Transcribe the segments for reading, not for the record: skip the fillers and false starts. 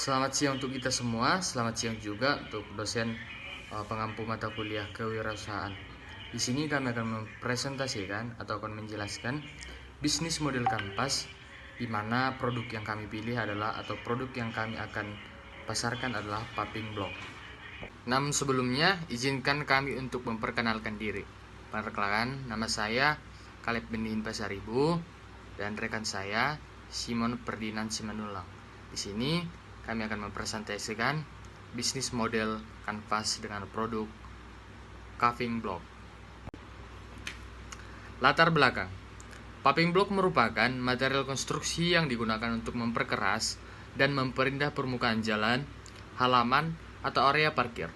Selamat siang untuk kita semua, selamat siang juga untuk dosen pengampu mata kuliah kewirausahaan. Di sini kami akan mempresentasikan atau akan menjelaskan bisnis model kanvas, di mana produk yang kami pilih adalah atau produk yang kami akan pasarkan adalah paving block. Namun sebelumnya, izinkan kami untuk memperkenalkan diri. Perkenalkan, nama saya Kaleb Benin Pasaribu dan rekan saya Simon Ferdinand Simanulang. Di sini kami akan mempresentasikan bisnis model kanvas dengan produk paving block. Latar belakang. Paving block merupakan material konstruksi yang digunakan untuk memperkeras dan memperindah permukaan jalan, halaman, atau area parkir.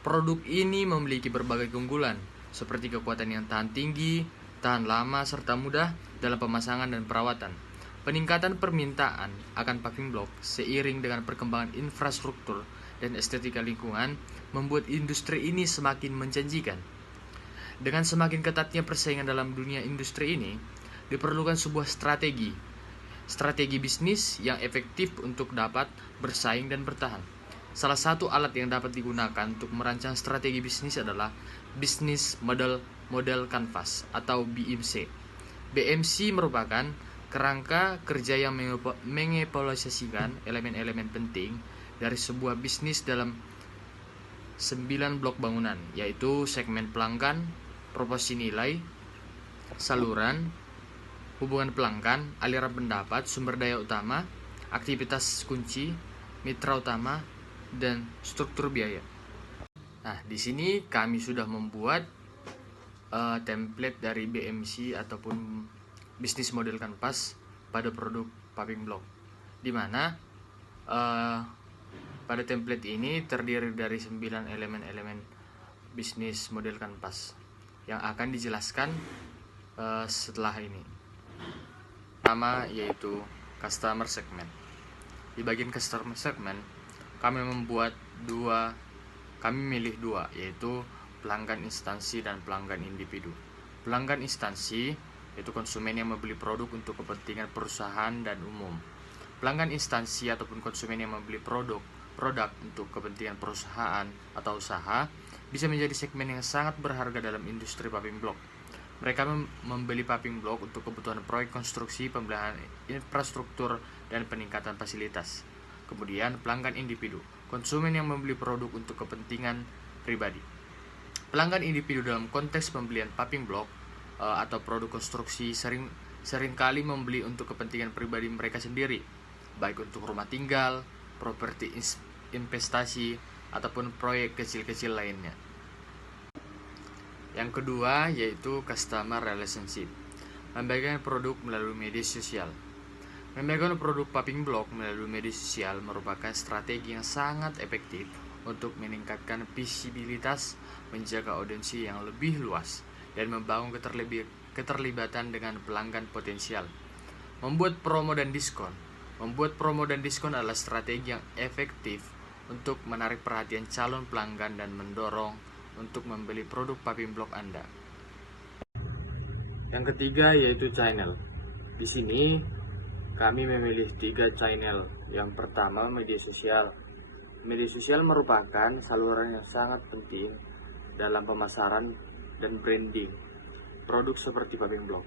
Produk ini memiliki berbagai keunggulan, seperti kekuatan yang tahan tinggi, tahan lama, serta mudah dalam pemasangan dan perawatan. Peningkatan permintaan akan paving block seiring dengan perkembangan infrastruktur dan estetika lingkungan membuat industri ini semakin menjanjikan. Dengan semakin ketatnya persaingan dalam dunia industri ini, diperlukan sebuah strategi bisnis yang efektif untuk dapat bersaing dan bertahan. Salah satu alat yang dapat digunakan untuk merancang strategi bisnis adalah Business Model Canvas atau BMC. BMC merupakan kerangka kerja yang mengevaluasikan elemen-elemen penting dari sebuah bisnis dalam 9 blok bangunan, yaitu segmen pelanggan, proporsi nilai, saluran, hubungan pelanggan, aliran pendapat, sumber daya utama, aktivitas kunci, mitra utama, dan struktur biaya. Nah, di sini kami sudah membuat template dari BMC ataupun bisnis model kanvas pada produk paving block, di mana pada template ini terdiri dari 9 elemen-elemen bisnis model kanvas yang akan dijelaskan setelah ini. Pertama yaitu customer segment. Di bagian customer segment kami milih dua, yaitu pelanggan instansi dan pelanggan individu. Pelanggan instansi yaitu konsumen yang membeli produk untuk kepentingan perusahaan dan umum. Pelanggan instansi ataupun konsumen yang membeli produk untuk kepentingan perusahaan atau usaha bisa menjadi segmen yang sangat berharga dalam industri paving block. Mereka membeli paving block untuk kebutuhan proyek konstruksi, pembelian infrastruktur, dan peningkatan fasilitas. Kemudian pelanggan individu, konsumen yang membeli produk untuk kepentingan pribadi. Pelanggan individu dalam konteks pembelian paving block atau produk konstruksi seringkali membeli untuk kepentingan pribadi mereka sendiri, baik untuk rumah tinggal, properti investasi, ataupun proyek kecil-kecil lainnya. Yang kedua yaitu customer relationship, membagikan produk melalui media sosial. Membagikan produk paving block melalui media sosial merupakan strategi yang sangat efektif untuk meningkatkan visibilitas, menjaga audiensi yang lebih luas, dan membangun keterlibatan dengan pelanggan potensial. Membuat promo dan diskon adalah strategi yang efektif untuk menarik perhatian calon pelanggan dan mendorong untuk membeli produk paving block Anda. Yang ketiga yaitu channel. Di sini kami memilih 3 channel. Yang pertama, media sosial. Media sosial merupakan saluran yang sangat penting dalam pemasaran dan branding produk seperti paving block.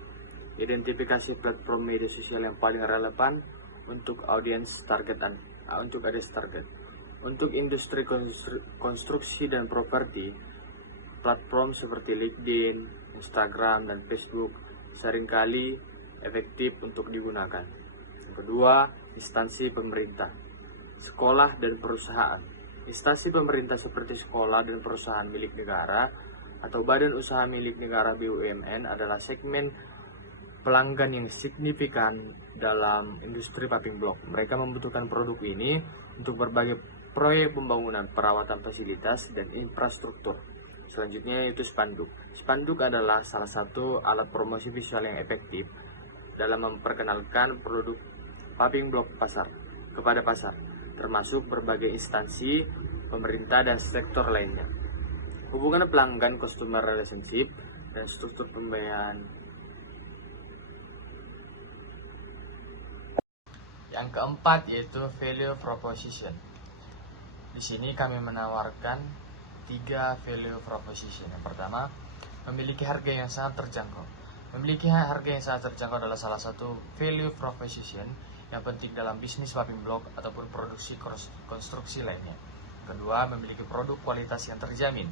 Identifikasi platform media sosial yang paling relevan untuk audiens target. Untuk industri konstruksi dan properti, platform seperti LinkedIn, Instagram, dan Facebook seringkali efektif untuk digunakan. Yang kedua, instansi pemerintah, sekolah dan perusahaan. Instansi pemerintah seperti sekolah dan perusahaan milik negara atau badan usaha milik negara BUMN adalah segmen pelanggan yang signifikan dalam industri paving block. Mereka membutuhkan produk ini untuk berbagai proyek pembangunan, perawatan fasilitas, dan infrastruktur. Selanjutnya yaitu spanduk. Spanduk adalah salah satu alat promosi visual yang efektif dalam memperkenalkan produk paving block kepada pasar, termasuk berbagai instansi, pemerintah, dan sektor lainnya. Hubungan pelanggan, customer relationship, dan struktur pembayaran. Yang keempat yaitu value proposition. Di sini kami menawarkan 3 value proposition. Yang pertama, memiliki harga yang sangat terjangkau. Memiliki harga yang sangat terjangkau adalah salah satu value proposition yang penting dalam bisnis paving block ataupun produksi konstruksi lainnya. Kedua, memiliki produk kualitas yang terjamin.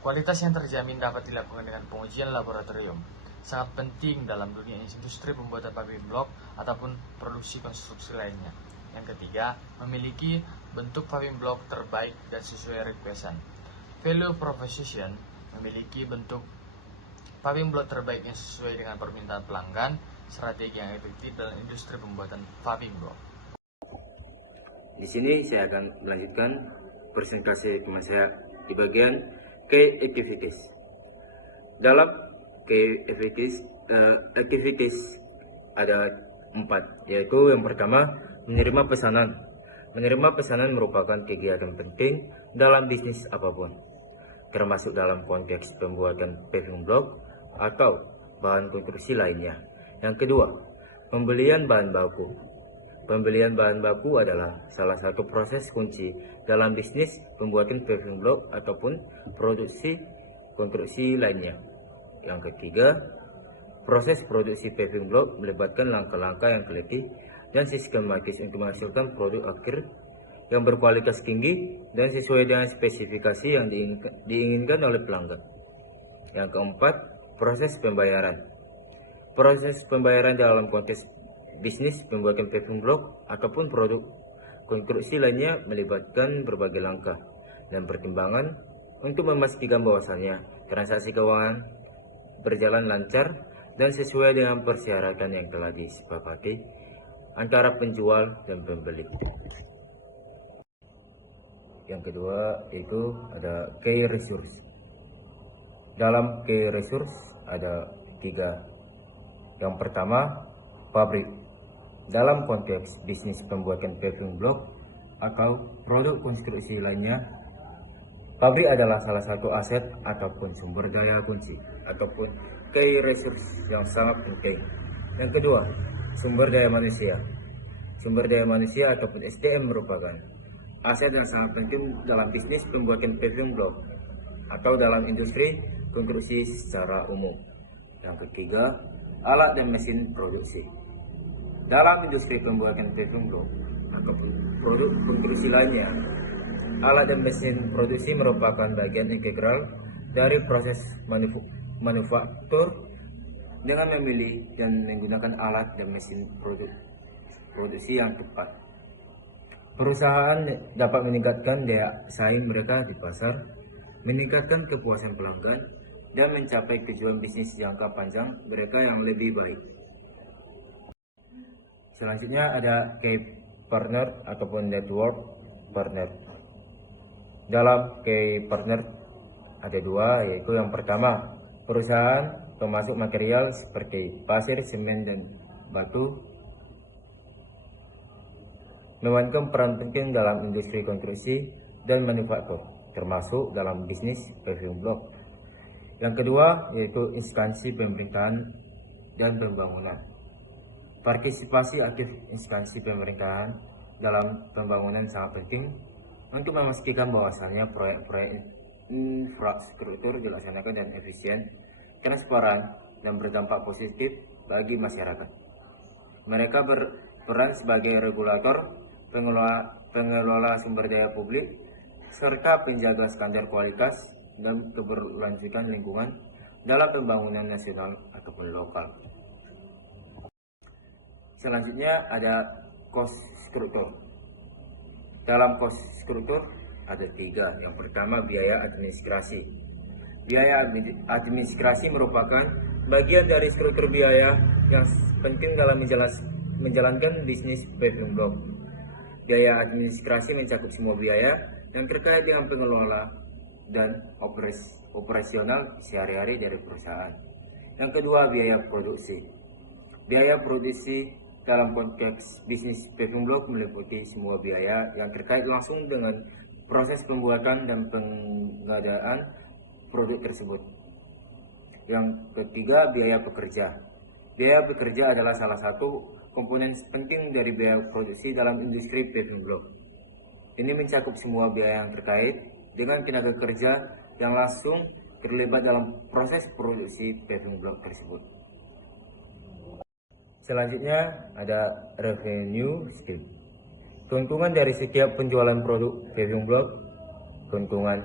Kualitas yang terjamin dapat dilakukan dengan pengujian laboratorium. Sangat penting dalam dunia industri pembuatan paving block ataupun produksi konstruksi lainnya. Yang ketiga, memiliki bentuk paving block terbaik dan sesuai requestan. Value proposition memiliki bentuk paving block terbaik yang sesuai dengan permintaan pelanggan, strategi yang efektif dalam industri pembuatan paving block. Di sini saya akan melanjutkan presentasi teman saya di bagian key activities. Dalam key activities ada 4, yaitu yang pertama, menerima pesanan. Menerima pesanan merupakan kegiatan penting dalam bisnis apapun, termasuk dalam konteks pembuatan paving block atau bahan konstruksi lainnya. Yang kedua, pembelian bahan baku. Pembelian bahan baku adalah salah satu proses kunci dalam bisnis pembuatan paving block ataupun produksi konstruksi lainnya. Yang ketiga, proses produksi paving block melibatkan langkah-langkah yang teliti dan sistematis untuk menghasilkan produk akhir yang berkualitas tinggi dan sesuai dengan spesifikasi yang diinginkan oleh pelanggan. Yang keempat, proses pembayaran. Proses pembayaran dalam konteks bisnis pembuatan paving block ataupun produk konstruksi lainnya melibatkan berbagai langkah dan pertimbangan untuk memastikan bahwasannya transaksi keuangan berjalan lancar dan sesuai dengan persyaratan yang telah disepakati antara penjual dan pembeli. Yang kedua yaitu ada key resource. Dalam key resource ada 3. Yang pertama, pabrik. Dalam konteks bisnis pembuatan paving block atau produk konstruksi lainnya, pabrik adalah salah satu aset ataupun sumber daya kunci ataupun key resource yang sangat penting. Yang kedua, sumber daya manusia. Sumber daya manusia ataupun SDM merupakan aset yang sangat penting dalam bisnis pembuatan paving block atau dalam industri konstruksi secara umum. Yang ketiga, alat dan mesin produksi. Dalam industri pembuatan paving block ataupun produk konstruksi lainnya, alat dan mesin produksi merupakan bagian integral dari proses manufaktur dengan memilih dan menggunakan alat dan mesin produksi yang tepat. Perusahaan dapat meningkatkan daya saing mereka di pasar, meningkatkan kepuasan pelanggan, dan mencapai tujuan bisnis jangka panjang mereka yang lebih baik. Selanjutnya ada key partner ataupun network partner. Dalam key partner ada 2, yaitu yang pertama, perusahaan pemasok material seperti pasir, semen, dan batu memainkan peran penting dalam industri konstruksi dan manufaktur, termasuk dalam bisnis paving block. Yang kedua yaitu instansi pemerintahan dan pembangunan. Partisipasi aktif instansi pemerintahan dalam pembangunan sangat penting untuk memastikan bahwasannya proyek-proyek infrastruktur dilaksanakan dan efisien, transparan, dan berdampak positif bagi masyarakat. Mereka berperan sebagai regulator, pengelola sumber daya publik, serta penjaga standar kualitas dan keberlanjutan lingkungan dalam pembangunan nasional ataupun lokal. Selanjutnya ada cost struktur. Dalam cost struktur ada 3. Yang pertama, biaya administrasi. Biaya administrasi merupakan bagian dari struktur biaya yang penting dalam menjalankan bisnis paving block. Biaya administrasi mencakup semua biaya yang terkait dengan pengelola dan operasional sehari-hari dari perusahaan. Yang kedua, biaya produksi. Biaya produksi dalam konteks bisnis paving block meliputi semua biaya yang terkait langsung dengan proses pembuatan dan pengadaan produk tersebut. Yang ketiga, biaya pekerja. Biaya pekerja adalah salah satu komponen penting dari biaya produksi dalam industri paving block. Ini mencakup semua biaya yang terkait dengan tenaga kerja yang langsung terlibat dalam proses produksi paving block tersebut. Selanjutnya ada revenue stream. Keuntungan dari setiap penjualan produk paving block. Keuntungan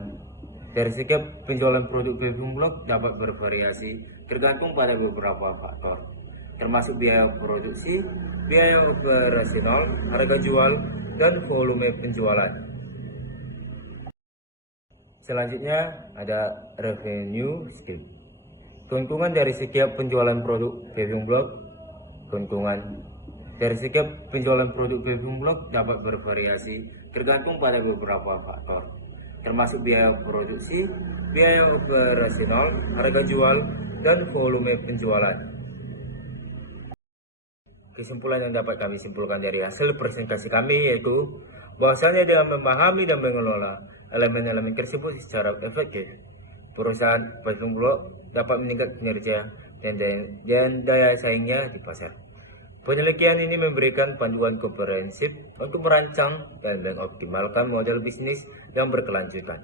dari setiap penjualan produk paving block dapat bervariasi tergantung pada beberapa faktor, termasuk biaya produksi, biaya operasional, harga jual, dan volume penjualan. Selanjutnya ada revenue stream. Keuntungan dari setiap penjualan produk paving block. Keuntungan dari setiap penjualan produk paving block dapat bervariasi tergantung pada beberapa faktor, termasuk biaya produksi, biaya operasional, harga jual, dan volume penjualan. Kesimpulan yang dapat kami simpulkan dari hasil presentasi kami yaitu bahwasanya dengan memahami dan mengelola elemen-elemen tersebut secara efektif, perusahaan paving block dapat meningkatkan kinerja dan daya saingnya di pasar. Penelitian ini memberikan panduan komprehensif untuk merancang dan mengoptimalkan model bisnis yang berkelanjutan.